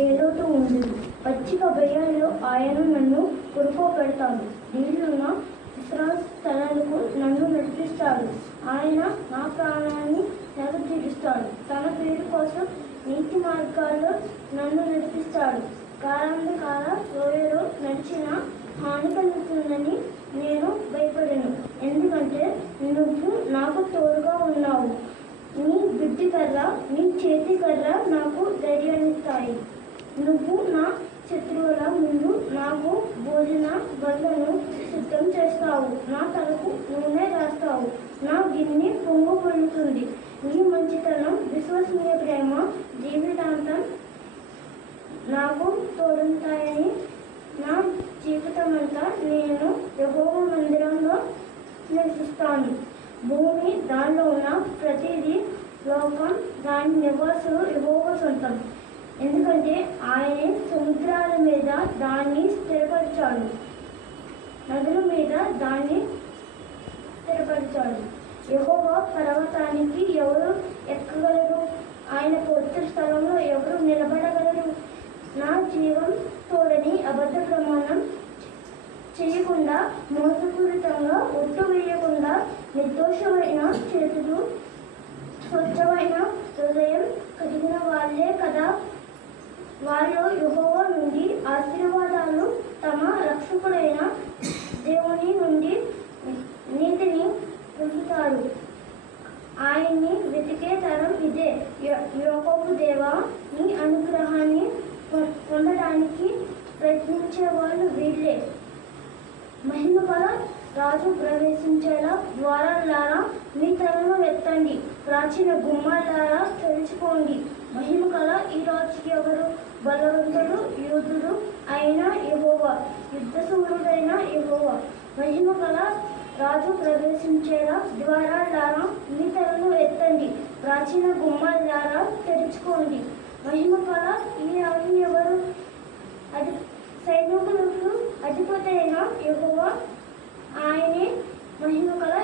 ఏ లోటు ఉండదు. పచ్చిక భయంలో ఆయన నన్ను కొనుక్కోబెడతాడు. నీళ్లున్న విశ్రాంతి స్థలాలకు నన్ను నడిపిస్తాడు. ఆయన నా ప్రాణాన్ని నెలతీరుస్తాడు. తన పేరు కోసం నీతి మార్గాల్లో నన్ను నడిపిస్తాడు. కాలాంధకార లోయలో నడిచిన హాని కలుగుతుందని నేను భయపడను. ఎందుకంటే నువ్వు నాకు తోడుగా ఉన్నావు. నీ బుద్ధి కర్ర, నీ చేతి కర్ర నాకు ధైర్యాన్నిస్తాయి. నువ్వు నా శత్రువుల ముందు నాకు భోజన బళ్ళను సిద్ధం చేస్తావు. నా తలకు నూనె రాస్తావు. నా గిన్నె పొంగు పొందుతుంది. నీ మంచితనం, విశ్వసనీయ ప్రేమ జీవితాంతం నాకు తోడుంటాయని నా జీవితమంతా నేను యెహోవా మందిరంలో నివసిస్తాను. భూమి, దానిలో ఉన్న ప్రతిదీ, లోకం, దాని నివాసులు యెహోవా సొంతం. ఎందుకంటే ఆయన సముద్రాల మీద దాన్ని స్థిరపరిచాడు, నదుల మీద దాన్ని స్థిరపరిచాడు. యెహోవా పర్వతానికి ఎవరు ఎక్కగలరు? ఆయన పవిత్ర స్థలంలో ఎవరు నిలబడగలరు? నా జీవం తోడని అబద్ధ ప్రమాణం చేయకుండా, మోసపూరితంగా ఒట్టు వేయకుండా, నిర్దోషమైన చేతులు, స్వచ్ఛమైన హృదయం కలిగిన వాళ్ళే కదా వారిలో యెహోవా నుండి ఆశీర్వాదాలు, తమ రక్షకుడైన దేవుని నుండి నీతిని పొందుతారు. ఆయన్ని వెతికే తరం ఇదే. యాకోబు దేవా, నీ అనుగ్రహాన్ని పొందడానికి ప్రయత్నించే వాళ్ళు వీళ్ళే. మహిమగల రాజు ప్రవేశించేలా ద్వారాలారా మీ తలను ఎత్తండి. ప్రాచీన గుమ్మాలారా తెరుచుకోండి. మహిమగల ఈ రాజుకి ఎవరు? బలవంతుడు, యోధుడు అయిన యెహోవా, యుద్ధశూరుడైన యెహోవా. మహిమగల రాజు ప్రవేశించేలా ద్వారాలారా మీ తలను ఎత్తండి. ప్రాచీన గుమ్మాలారా తెరుచుకోండి. మహిమగల ఈ రాజు ఎవరు? అది సైనికులకు అధిపతి అయిన యెహోవా. ఆయనే మహిమగల